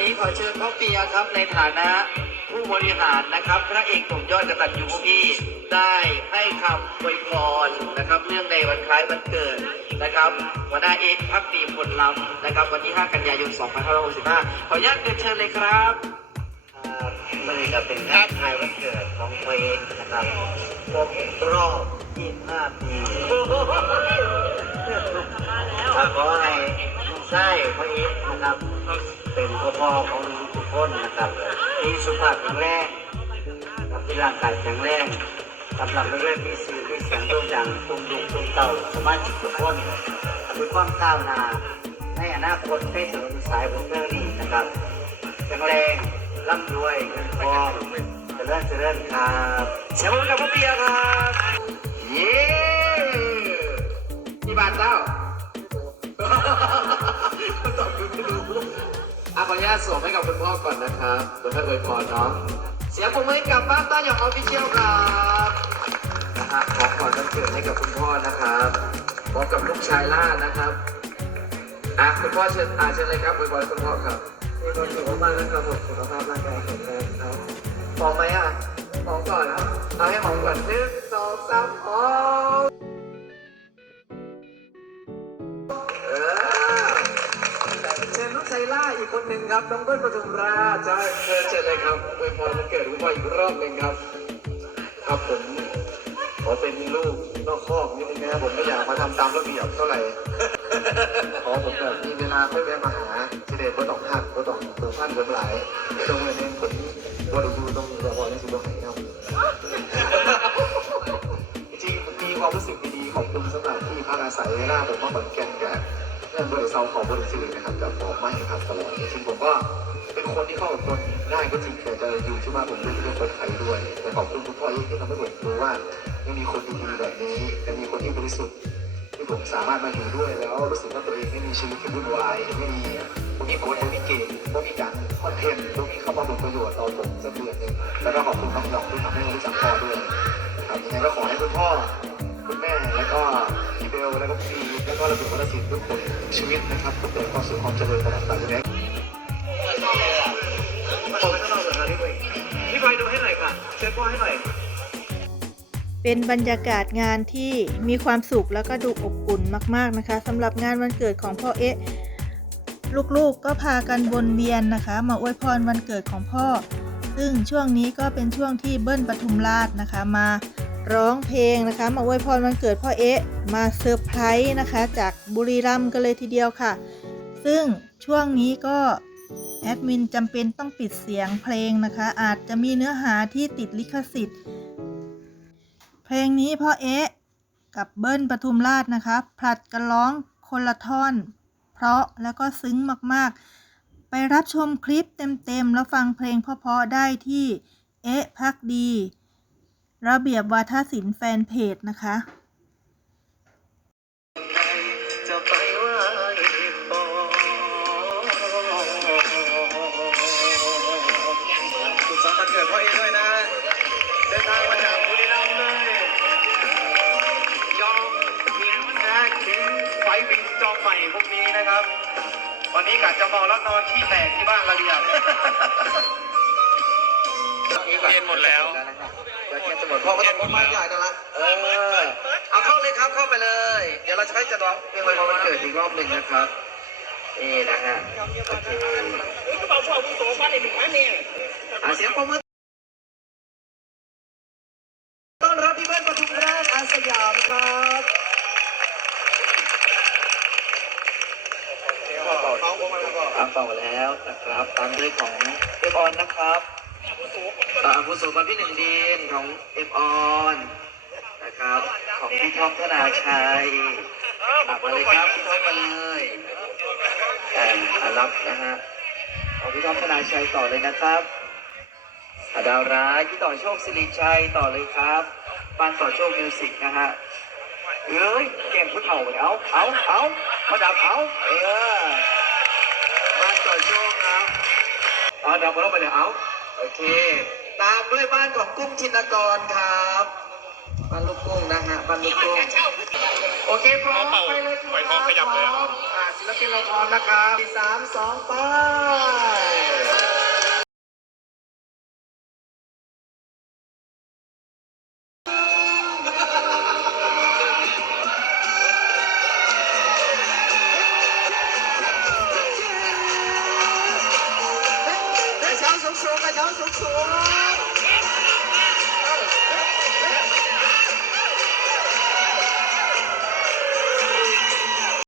นี้ขอเชิญพ่อเปียครับในฐานะผู้บริหารนะครับพระเอกหนุ่มยอดกตัญญูผู้พี่ได้ให้คำอวยพรนะครับเนื่องในวันคล้ายวันเกิดนะครับวันได้เอกพักดีผลล้ำนะครับ วันที่ 5 กันยายน 2565 ขออนุญาตเรียนเชิญเลยครับครับมันก็เป็นงานคล้ายวันเกิดของตัวเองนะครับครบรอบ25ปีครับขอให้ ลูกชายพ่อเอกนะครับ เป็นพ่อพ่อของทุกคนนะครับมีสุขภาพแข็งแรงกับมีร่างกายแข็งแรงสำหรับเรื่องมีสื่อมีเสียงโด่งดังตุ้มดุตุ้มเต่าสมาชิกทุกคนมีความก้าวหน้าในอนาคตให้ถนนสายบนเรื่องนี้นะครับแข็งแรงร่ำรวยเงินทองเจริญเจริญครับเสียงปรบมือกับพ่อเปียครับเย้ที่บ้านเจ้า อาขออนุญาตส่งให้กับคุณพ่อก่อนนะครับเดี๋ยวท่านอวยพรเนาะ เสียงปรบมือให้กับบ้านต้าหยองออฟฟิเชียลครับนะฮะขอขอนวันเกิดให้กับคุณพ่อนะครับพร้อมกับลูกชายล่านะครับ อะคุณพ่อเชิญอ่าเชิญเลยครับอวยพรคุณพ่อครับ มีความสุขมากๆนะครับผมสุขภาพร่างกายแข็งแรงครับหอมไหมอะหอมก่อนนะเอาให้หอมก่อนหนึ่งสองสามหอม อีกคนหนึ่งครับน้องเบิ้ลปทุมราชใช่เชิญเชิญเลยครับอวยพรวันเกิดคุณพ่ออีกรอบหนึ่งครับ ครับผมขอเป็นลูกนอกคอกนิดนึงนะครับผมไม่อยากมาทำตามระเบียบเท่าไหร่ขอผมแบบมีเวลาค่อยแวะมาหาเสด็จบ่ต้องหักบ่ต้องเปิดพันเปิดหลายตรงเลยเนี่ยผมบ่ได้ดูตรงระบอยนี่สิบ่ให้ครับจริงมีความรู้สึกดีๆขอบคุณสำหรับที่พักอาศัยหน้าผมมาขอนแก่นกันเรื่องบริษัทของบริษัทนะครับกับบอกไม่ครับตลอดจริงผมก็เป็นคนที่เข้ากับคนได้ก็จริงแต่จะอยู่ที่บ้านผมด้วยที่เป็นคนไทยด้วย แต่ขอบคุณคุณพ่อที่ทำให้ผมรู้ว่ายังมีคนดีๆแบบนี้ยังมีคนที่บริสุทธิ์ที่ผมสามารถมาอยู่ด้วย แล้วรู้สึกว่าตัวเองไม่มีชีวิตที่วุ่นวายไม่มีพวกนี้โค้ดพวกนี้เก่งพวกนี้การคอนเทนต์พวกนี้เข้ามาเป็นประโยชน์ต่อผมสักเดือนหนึ่งแล้วก็ขอบคุณน้องหยองที่ทำให้เรารู้จักพ่อด้วยครับยังไงก็ขอให้คุณพ่อคุณแม่แล้วก็พี่เบลแล้วก็พี่ ก็ระเบียบวัฒนศิลป์ทุกคนชีวิตนะครับทุกคนความสุขความเจริญตลอดไปเลยผมไม่ต้องเอาสถานีไปพี่ไฟดูให้หน่อยค่ะเช็คพ่อให้หน่อยเป็นบรรยากาศงานที่มีความสุขแล้วก็ดูอบอุ่นมาก ๆนะคะสำหรับงานวันเกิดของพ่อเอ๊ะลูกๆก็พากันวนเวียนนะคะ มาอวยพรวันเกิดของพ่อ ซึ่งช่วงนี้ก็เป็นช่วงที่เบิ้ลปทุมราชนะคะมา ร้องเพลงนะคะ มาอวยพรวันเกิดพ่อเอ๊ะมาเซอร์ไพรส์นะคะ จากบุรีรัมย์กันเลยทีเดียวค่ะ ซึ่งช่วงนี้ก็แอดมินจำเป็นต้องปิดเสียงเพลงนะคะ อาจจะมีเนื้อหาที่ติดลิขสิทธิ์ เพลงนี้พ่อเอ๊ะกับเบิ้ลปทุมราชนะคะผลัดกันร้องคนละท่อน เพราะแล้วก็ซึ้งมากๆ ไปรับชมคลิปเต็มๆ แล้วฟังเพลงเพราะๆได้ที่ เอ๊ะพักดี ระเบียบวาทศิลป์แฟนเพจนะคะสุขสันต์วันเกิดพ่อเอด้วยนะเดินทางมาจากบุรีรัมย์เลยยองนะถึงไฟบินจองใหม่วกนี้นะครับวันนี้กะจะเมาแล้วนอนที่แตกที่บ้านระเบียบ เรียนหมดแล้วเดี๋ยวเรียนจะหมดพ่อก็ต้องพูดมากใหญ่กันละเออเอาเข้าเลยครับเข้าไปเลย เดี๋ยวเราจะให้จะร้องเพลงวันวันเกิดอีกรอบหนึ่งนะครับนี่นะฮะโอเคอะเสียงปรบมือต้อนรับพี่เบิ้ลปทุมราชอาสยามครับเป่าเป่าเป่าแล้วนะครับตามด้วยของเอฟออนนะครับ อ่าผู้สูงวันที่หนึ่งดินของเอฟออนนะครับ ของพี่ท็อปธนาชัยมาเลยครับพี่ท็อปมาเลยอาอะรับนะฮะของพี่ท็อปธนาชัยต่อเลยนะครับอะดาวร้ายพี่ต่อโชคสิริชัยต่อเลยครับบ้านต่อโชคมิวสิกนะฮะเอ้ยเก่งพุทธเถ่าเอาเอาเอามาดับเอาเออบ้านต่อโชคครับเอาดับมาแล้วไปเลยเอา โอเค ตามด้วยบ้านของกุ้งชินกรครับบ้านลูกกุ้งนะฮะบ้านลูกกุ้งโอเคพร้อมเป่าไปเลยครับปล่อยทองขยับเลยอะ พร้อมอะศิลปินเราพร้อมนะครับสี่สามสองไป legal, jogo show, legal, jogo show.